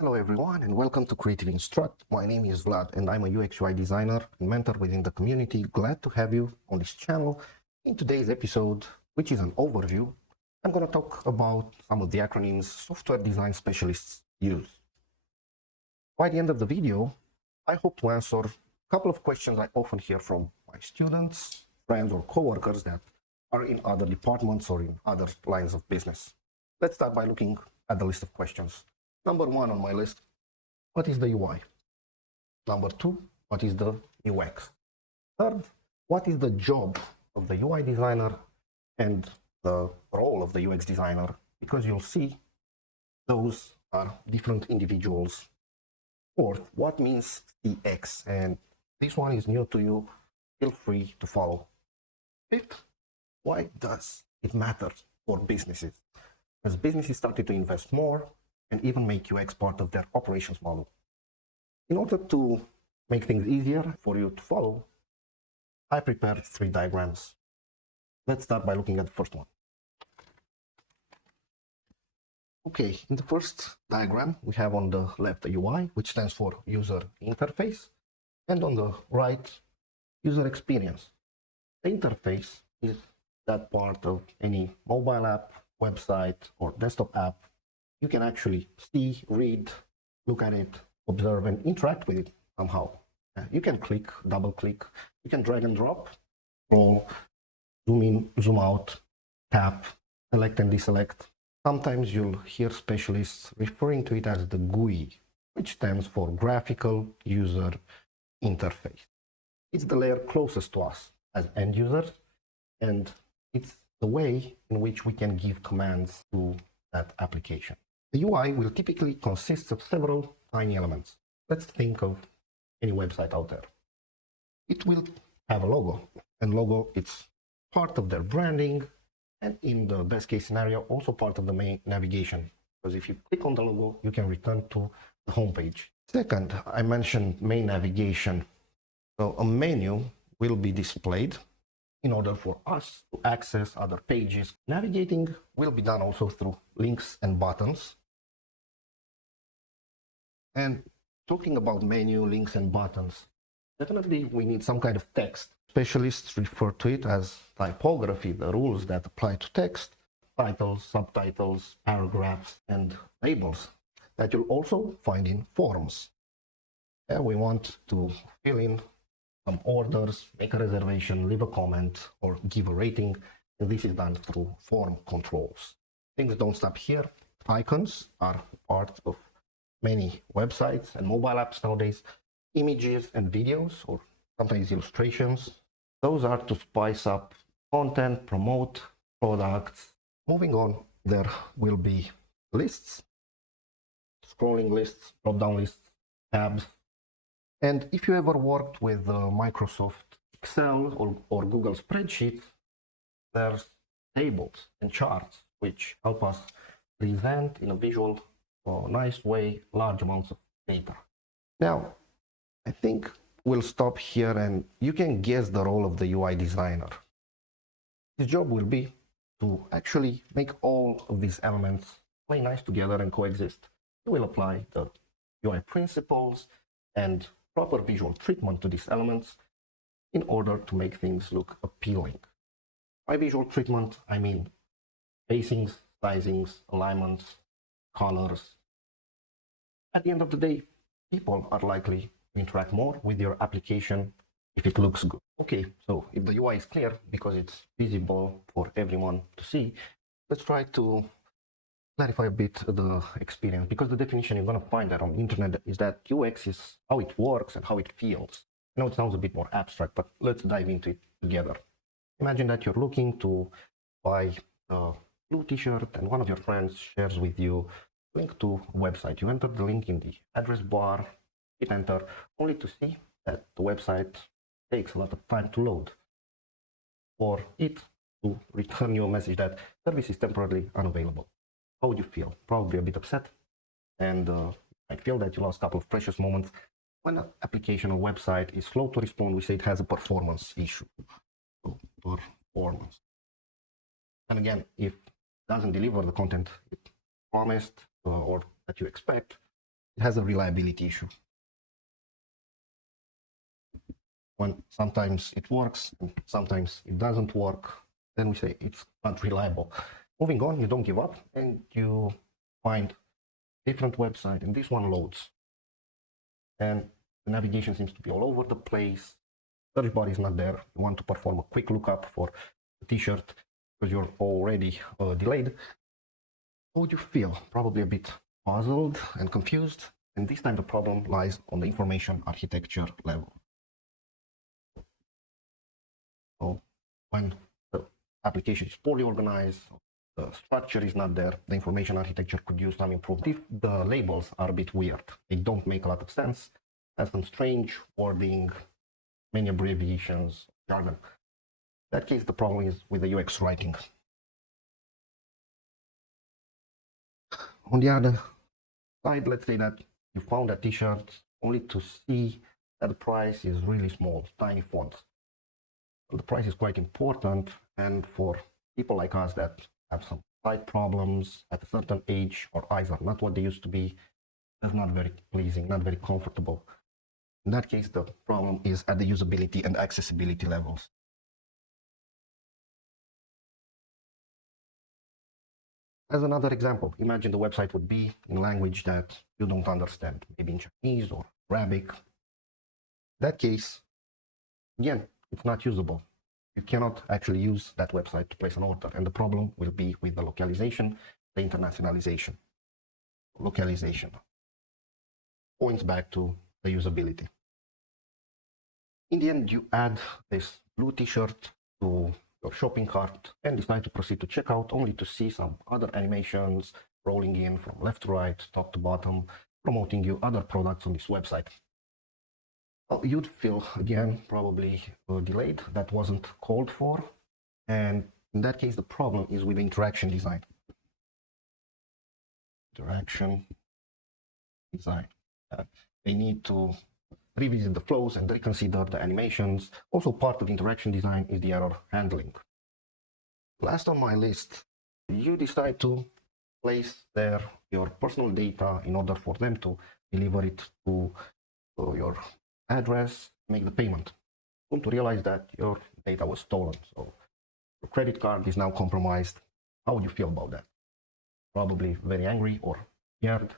Hello everyone and welcome to Creative Instruct. My name is Vlad and I'm a UX UI designer and mentor within the community. Glad to have you on this channel. In today's episode, which is an overview, I'm going to talk about some of the acronyms software design specialists use. By the end of the video, I hope to answer a couple of questions I often hear from my students, friends or coworkers that are in other departments or in other lines of business. Let's start by looking at the list of questions. Number one on my list, what is the UI? Number two, what is the UX? Third, what is the job of the UI designer and the role of the UX designer? Because you'll see those are different individuals. Fourth, what means CX? And this one is new to you. Feel free to follow. Fifth, why does it matter for businesses? As businesses started to invest more and even make UX part of their operations model. In order to make things easier for you to follow, I prepared 3 diagrams. Let's start by looking at the first one. Okay, in the first diagram, we have on the left the UI, which stands for user interface, and on the right, user experience. The interface is that part of any mobile app, website, or desktop app. You can actually see, read, look at it, observe, and interact with it somehow. You can click, double click, you can drag and drop, scroll, zoom in, zoom out, tap, select and deselect. Sometimes you'll hear specialists referring to it as the GUI, which stands for Graphical User Interface. It's the layer closest to us as end users, and it's the way in which we can give commands to that application. The UI will typically consist of several tiny elements. Let's think of any website out there. It will have a logo, and logo it's part of their branding, and in the best case scenario, also part of the main navigation. Because if you click on the logo, you can return to the home page. Second, I mentioned main navigation. So a menu will be displayed in order for us to access other pages. Navigating will be done also through links and buttons. And talking about menu, links, and buttons, definitely we need some kind of text. Specialists refer to it as typography, the rules that apply to text, titles, subtitles, paragraphs, and labels that you'll also find in forms. We want to fill in some orders, make a reservation, leave a comment, or give a rating, and this is done through form controls. Things don't stop here. Icons are part of many websites and mobile apps nowadays. Images and videos, or sometimes illustrations, those are to spice up content, promote products. Moving on, there will be lists, scrolling lists, drop-down lists, tabs. And if you ever worked with Microsoft Excel or Google Spreadsheets, there's tables and charts which help us present in a visual or nice way large amounts of data. Now, I think we'll stop here and you can guess the role of the UI designer. His job will be to actually make all of these elements play nice together and coexist. He will apply the UI principles and proper visual treatment to these elements in order to make things look appealing. By visual treatment, I mean spacings, sizings, alignments, colors. At the end of the day, people are likely to interact more with your application if it looks good. Okay, so if the UI is clear because it's visible for everyone to see, let's try to clarify a bit the experience, because the definition you're going to find that on the internet is that UX is how it works and how it feels. I know it sounds a bit more abstract, but let's dive into it together. Imagine that you're looking to buy a blue t-shirt and one of your friends shares with you a link to a website. You enter the link in the address bar, hit enter, only to see that the website takes a lot of time to load, or it to return you a message that service is temporarily unavailable. How would you feel? Probably a bit upset, and I feel that you lost a couple of precious moments. When an application or website is slow to respond, we say it has a performance issue. So, performance. And again, if it doesn't deliver the content it promised or that you expect, it has a reliability issue. When sometimes it works, and sometimes it doesn't work, then we say it's not reliable. Moving on, you don't give up and you find different website, and this one loads. And the navigation seems to be all over the place. Search bar is not there. You want to perform a quick lookup for a t-shirt because you're already delayed. How would you feel? Probably a bit puzzled and confused. And this time the problem lies on the information architecture level. So when the application is poorly organized, the structure is not there, the information architecture could use some improvement. If the labels are a bit weird, they don't make a lot of sense, has some strange wording, many abbreviations, jargon. In that case, the problem is with the UX writing. On the other side, let's say that you found a t-shirt only to see that the price is really small, tiny fonts. The price is quite important, and for people like us that have some sight problems at a certain age, or eyes are not what they used to be, that's not very pleasing, not very comfortable. In that case, the problem is at the usability and accessibility levels. As another example, imagine the website would be in language that you don't understand, maybe in Chinese or Arabic. In that case, again, it's not usable. You cannot actually use that website to place an order, and the problem will be with the localization, the internationalization. Localization points back to the usability. In the end, you add this blue t-shirt to your shopping cart and decide to proceed to checkout, only to see some other animations rolling in from left to right, top to bottom, promoting you other products on this website. Well, you'd feel, again, probably delayed. That wasn't called for. And in that case, the problem is with the interaction design. Interaction design. They need to revisit the flows and reconsider the animations. Also, part of interaction design is the error handling. Last on my list, you decide to place there your personal data in order for them to deliver it to your address, make the payment. Soon to realize that your data was stolen, so your credit card is now compromised. How would you feel about that? Probably very angry or scared,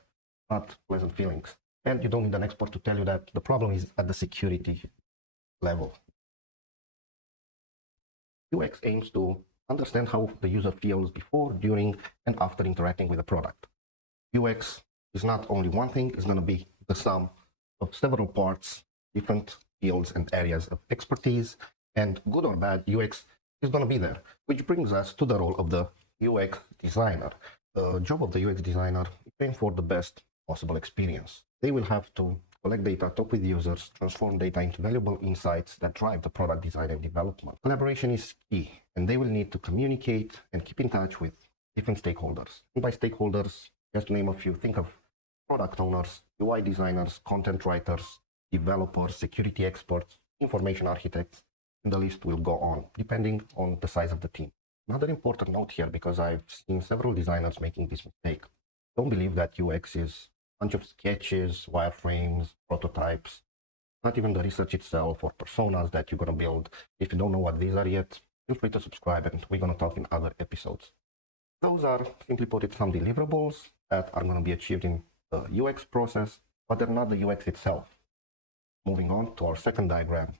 not pleasant feelings. And you don't need an expert to tell you that the problem is at the security level. UX aims to understand how the user feels before, during, and after interacting with the product. UX is not only one thing, it's going to be the sum of several parts, different fields and areas of expertise, and good or bad, UX is going to be there, which brings us to the role of the UX designer. The job of the UX designer is aim for the best possible experience. They will have to collect data, talk with users, transform data into valuable insights that drive the product design and development. Collaboration is key, and they will need to communicate and keep in touch with different stakeholders. And by stakeholders, just to name a few, think of product owners, UI designers, content writers, developers, security experts, information architects, and the list will go on, depending on the size of the team. Another important note here, because I've seen several designers making this mistake. Don't believe that UX is a bunch of sketches, wireframes, prototypes, not even the research itself or personas that you're going to build. If you don't know what these are yet, feel free to subscribe, and we're going to talk in other episodes. Those are, simply put it, some deliverables that are going to be achieved in the UX process, but they're not the UX itself. Moving on to our second diagram.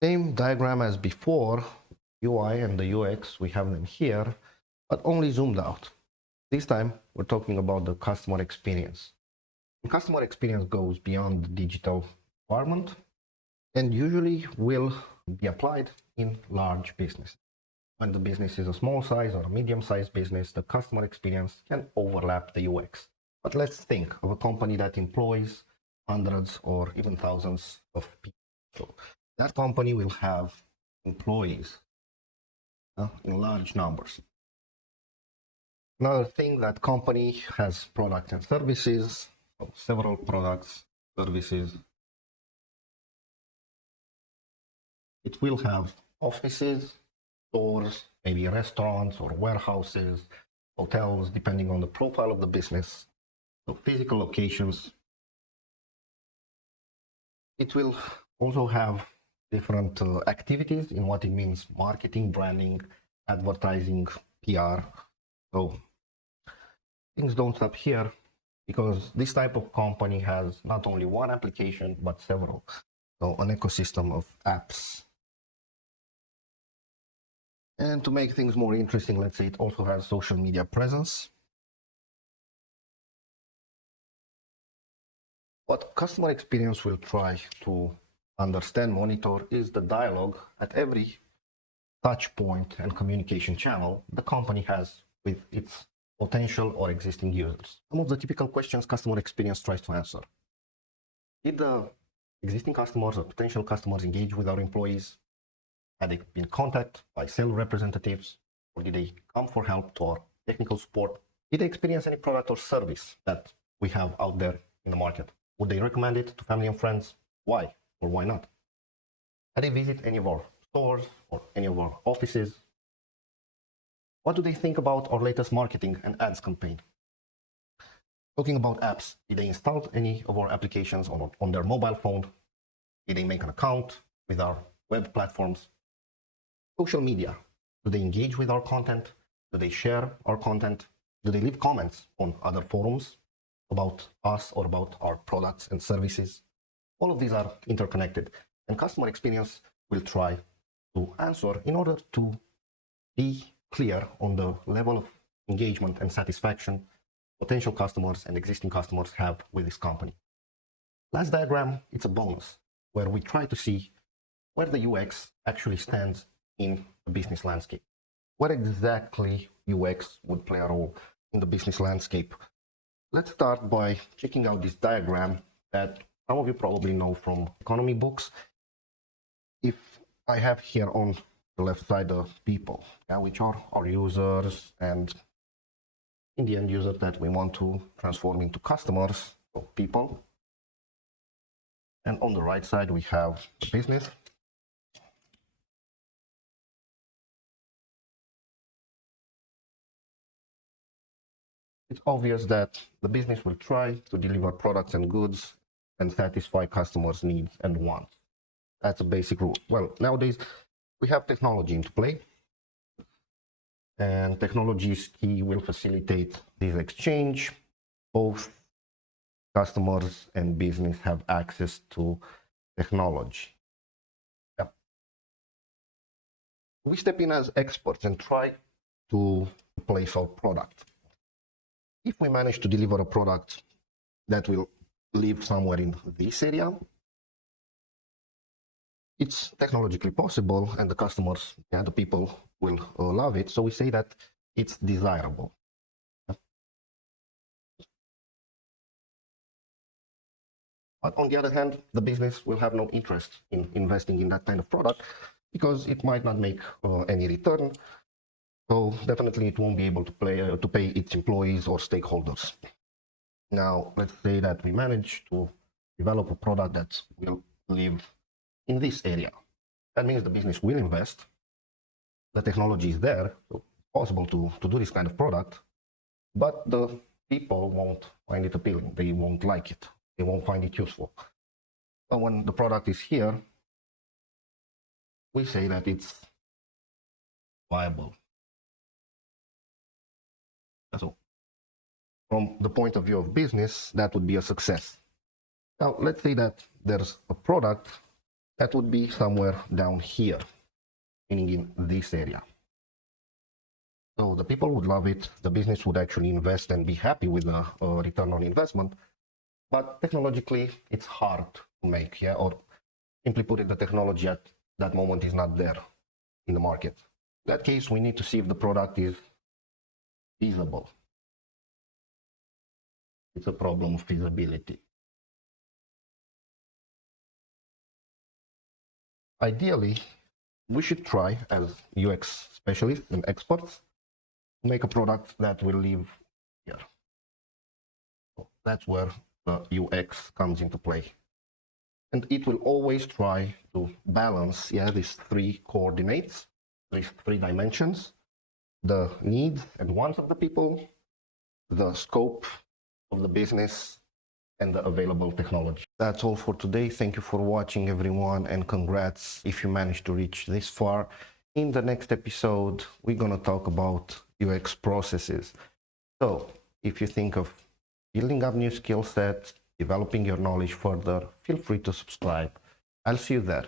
Same diagram as before, UI and the UX, we have them here, but only zoomed out. This time, we're talking about the customer experience. And customer experience goes beyond the digital environment and usually will be applied in large business. When the business is a small size or a medium-sized business, the customer experience can overlap the UX. But let's think of a company that employs hundreds or even thousands of people. So that company will have employees in large numbers. Another thing, that company has products and services, so several products, services. It will have offices, stores, maybe restaurants or warehouses, hotels, depending on the profile of the business. So physical locations. It will also have different activities in what it means: marketing, branding, advertising, PR. So things don't stop here, because this type of company has not only one application but several. So an ecosystem of apps. And to make things more interesting, let's say it also has social media presence. What customer experience will try to understand, monitor, is the dialogue at every touch point and communication channel the company has with its potential or existing users. Some of the typical questions customer experience tries to answer: did the existing customers or potential customers engage with our employees? Had they been contacted by sales representatives, or did they come for help to our technical support? Did they experience any product or service that we have out there in the market? Would they recommend it to family and friends? Why or why not? Had they visited any of our stores or any of our offices? What do they think about our latest marketing and ads campaign? Talking about apps, did they install any of our applications on their mobile phone? Did they make an account with our web platforms? Social media, do they engage with our content? Do they share our content? Do they leave comments on other forums about us or about our products and services? All of these are interconnected, and customer experience will try to answer in order to be clear on the level of engagement and satisfaction potential customers and existing customers have with this company. Last diagram, it's a bonus, where we try to see where the UX actually stands in the business landscape. Where exactly UX would play a role in the business landscape? Let's start by checking out this diagram that some of you probably know from economy books. If I have here on the left side the people, which are our users and in the end users that we want to transform into customers, or people. And on the right side we have the business. It's obvious that the business will try to deliver products and goods and satisfy customers' needs and wants. That's a basic rule. Well, nowadays we have technology into play, and technology's key will facilitate this exchange. Both customers and business have access to technology. Yep. We step in as experts and try to place our product. If we manage to deliver a product that will live somewhere in this area, it's technologically possible, and the customers, the people will love it. So we say that it's desirable. But on the other hand, the business will have no interest in investing in that kind of product because it might not make any return. So definitely it won't be able to pay its employees or stakeholders. Now, let's say that we manage to develop a product that will live in this area. That means the business will invest. The technology is there, so it's possible to do this kind of product, but the people won't find it appealing. They won't like it. They won't find it useful. But when the product is here, we say that it's viable. So from the point of view of business, that would be a success. Now, let's say that there's a product that would be somewhere down here, meaning in this area. So the people would love it. The business would actually invest and be happy with the return on investment. But technologically, it's hard to make, or simply put it, the technology at that moment is not there in the market. In that case, we need to see if the product is feasible. It's a problem of feasibility. Ideally, we should try, as UX specialists and experts, to make a product that will live here. So that's where the UX comes into play. And it will always try to balance, these three coordinates, these three dimensions: the needs and wants of the people, the scope of the business, and the available technology. That's all for today. Thank you for watching, everyone, and congrats if you managed to reach this far. In the next episode, we're going to talk about UX processes. So if you think of building up new skill sets, developing your knowledge further, feel free to subscribe. I'll see you there.